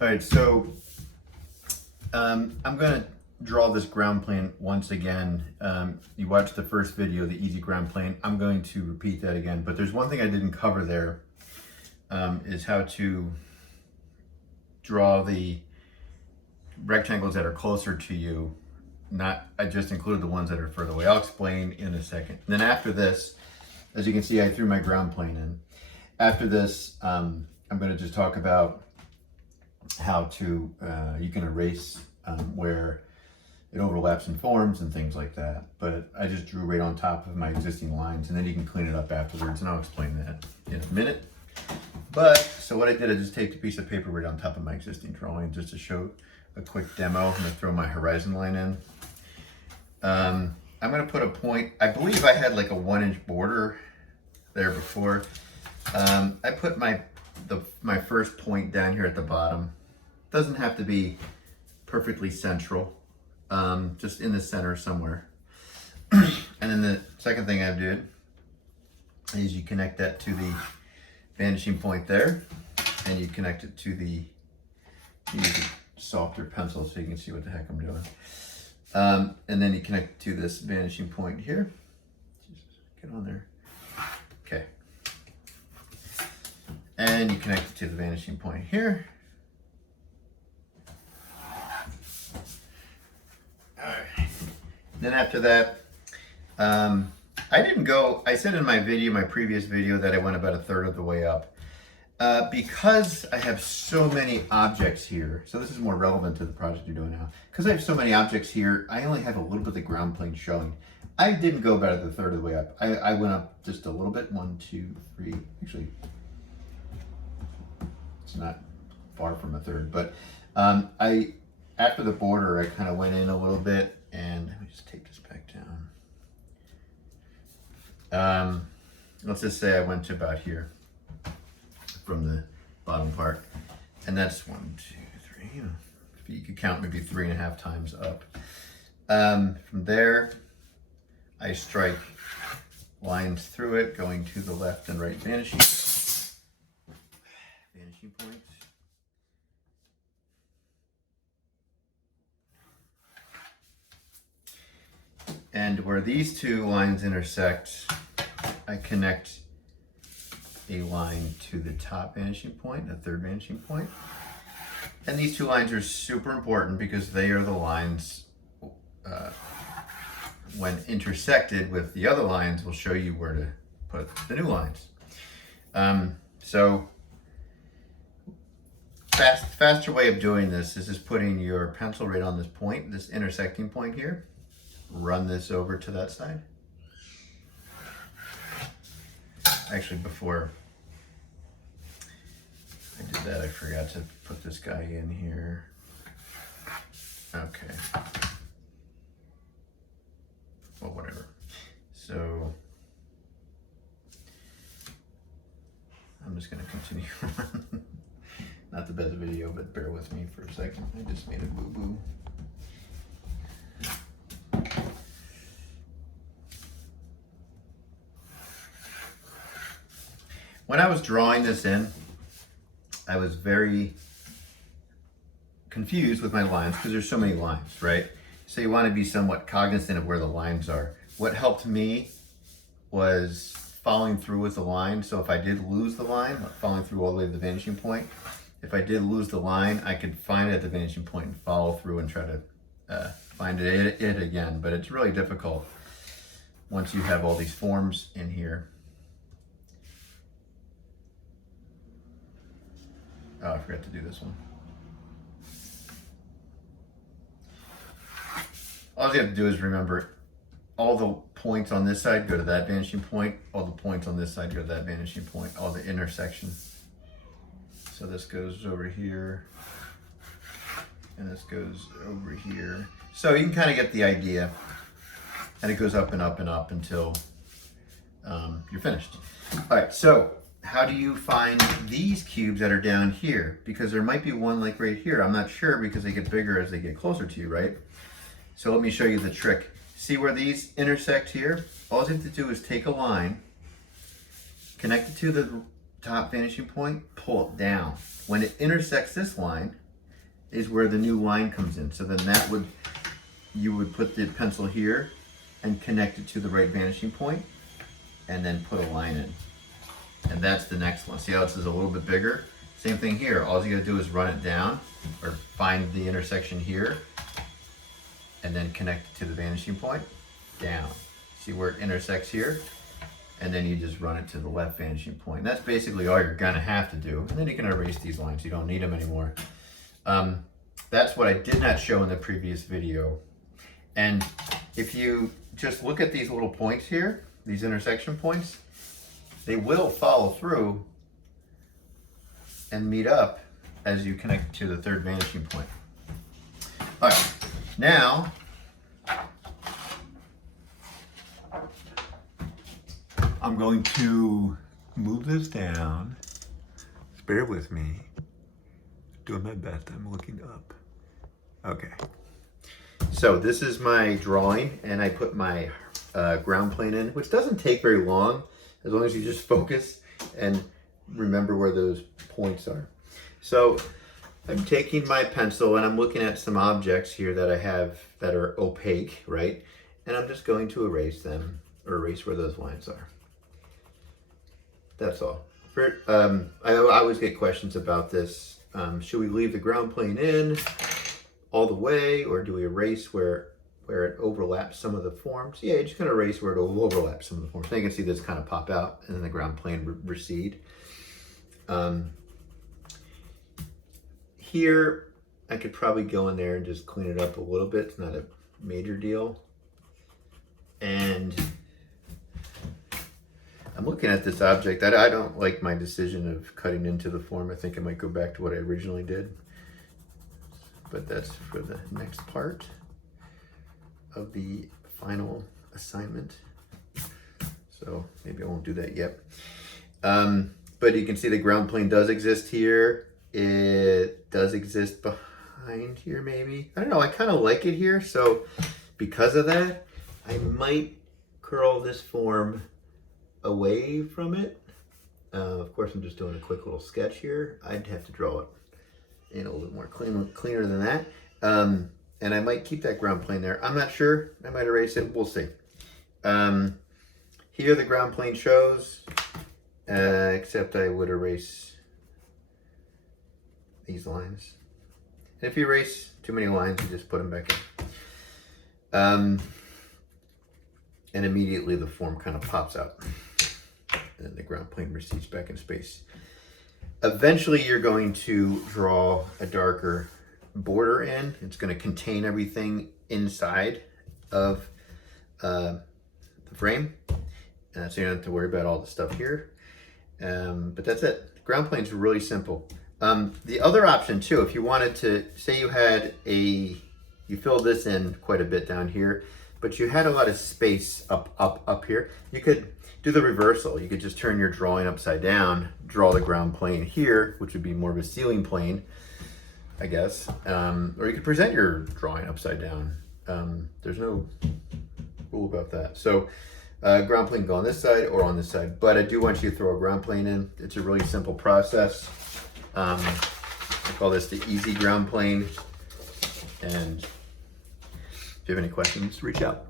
All right, so I'm going to draw this ground plane once again. You watched the first video, the easy ground plane. I'm going to repeat that again, but there's one thing I didn't cover there, is how to draw the rectangles that are closer to you. I just included the ones that are further away. I'll explain in a second. And then after this, as you can see, I threw my ground plane in. After this, I'm going to just talk about how to, you can erase where it overlaps and forms and things like that. But I just drew right on top of my existing lines, and then you can clean it up afterwards, and I'll explain that in a minute. But, so what I did, I just taped a piece of paper right on top of my existing drawing just to show a quick demo. I'm going to throw my horizon line in. I'm going to put a point. I believe I had like a 1-inch border there before. I put my first point down here at the bottom. Doesn't have to be perfectly central, just in the center somewhere. And then the second thing I did is you connect that to the vanishing point there, and you connect it to the, use a softer pencil so you can see what the heck I'm doing. And then you connect it to this vanishing point here. Get on there. Okay. And you connect it to the vanishing point here. All right. Then after that, I said in my previous video that I went about 1/3 of the way up. Because I have so many objects here, so this is more relevant to the project you're doing now. Because I have so many objects here, I only have a little bit of the ground plane showing. I didn't go about 1/3 of the way up. I went up just a little bit, 1, 2, 3, actually, it's not far from 1/3, but after the border, I kind of went in a little bit, and let me just take this back down. Let's just say I went to about here from the bottom part, and that's 1, 2, 3, you know, if you could count maybe 3.5 times up. From there, I strike lines through it, going to the left and right vanishing points. And where these two lines intersect, I connect a line to the top vanishing point, a third vanishing point. And these two lines are super important because they are the lines, when intersected with the other lines, will show you where to put the new lines. So faster way of doing this is just putting your pencil right on this point, this intersecting point here. Run this over to that side. Actually, before I did that, I forgot to put this guy in here. Okay. Well, whatever. So I'm just going to continue. Not the best video, but bear with me for a second. I just made a boo-boo. When I was drawing this in, I was very confused with my lines because there's so many lines, right? So you want to be somewhat cognizant of where the lines are. What helped me was following through with the line. So if I did lose the line, following through all the way to the vanishing point, if I did lose the line, I could find it at the vanishing point and follow through and try to find it again. But it's really difficult once you have all these forms in here. Oh, I forgot to do this one. All you have to do is remember all the points on this side go to that vanishing point, all the points on this side go to that vanishing point, all the intersections. So this goes over here, and this goes over here. So you can kind of get the idea, and it goes up and up and up until you're finished. All right, so how do you find these cubes that are down here? Because there might be one like right here. I'm not sure because they get bigger as they get closer to you, right? So let me show you the trick. See where these intersect here? All you have to do is take a line, connect it to the top vanishing point, pull it down. When it intersects this line, is where the new line comes in. So then you would put the pencil here and connect it to the right vanishing point and then put a line in. And that's the next one. See how this is a little bit bigger? Same thing here. All you gotta do is run it down or find the intersection here and then connect it to the vanishing point, down. See where it intersects here? And then you just run it to the left vanishing point. That's basically all you're gonna have to do. And then you can erase these lines. You don't need them anymore. That's what I did not show in the previous video. And if you just look at these little points here, these intersection points, they will follow through and meet up as you connect to the third vanishing point. All right, now, I'm going to move this down. Just bear with me. Doing my best, I'm looking up. Okay. So this is my drawing, and I put my ground plane in, which doesn't take very long, as long as you just focus and remember where those points are. So I'm taking my pencil and I'm looking at some objects here that I have that are opaque, right? And I'm just going to erase them, or erase where those lines are. That's all. I always get questions about this. Should we leave the ground plane in all the way, or do we erase where it overlaps some of the forms? Yeah, you're just gonna erase where it will overlap some of the forms. Now you can see this kind of pop out and then the ground plane recede. Here, I could probably go in there and just clean it up a little bit. It's not a major deal. And I'm looking at this object. I don't like my decision of cutting into the form. I think I might go back to what I originally did. But that's for the next part of the final assignment. So maybe I won't do that yet. But you can see the ground plane does exist here. It does exist behind here maybe. I don't know, I kind of like it here. So because of that, I might curl this form away from it. Of course, I'm just doing a quick little sketch here. I'd have to draw it in a little more cleaner than that. And I might keep that ground plane there. I'm not sure. I might erase it. We'll see. Here the ground plane shows, except I would erase these lines. And if you erase too many lines, you just put them back in. And immediately the form kind of pops out. And the ground plane recedes back in space. Eventually you're going to draw a darker border in. It's going to contain everything inside of the frame. So you don't have to worry about all the stuff here. But that's it. The ground plane's really simple. The other option too, if you wanted to, say you filled this in quite a bit down here, but you had a lot of space up here, you could do the reversal. You could just turn your drawing upside down, draw the ground plane here, which would be more of a ceiling plane, I guess. Or you could present your drawing upside down. There's no rule about that. So ground plane go on this side or on this side, but I do want you to throw a ground plane in. It's a really simple process. I call this the easy ground plane. And if you have any questions, reach out.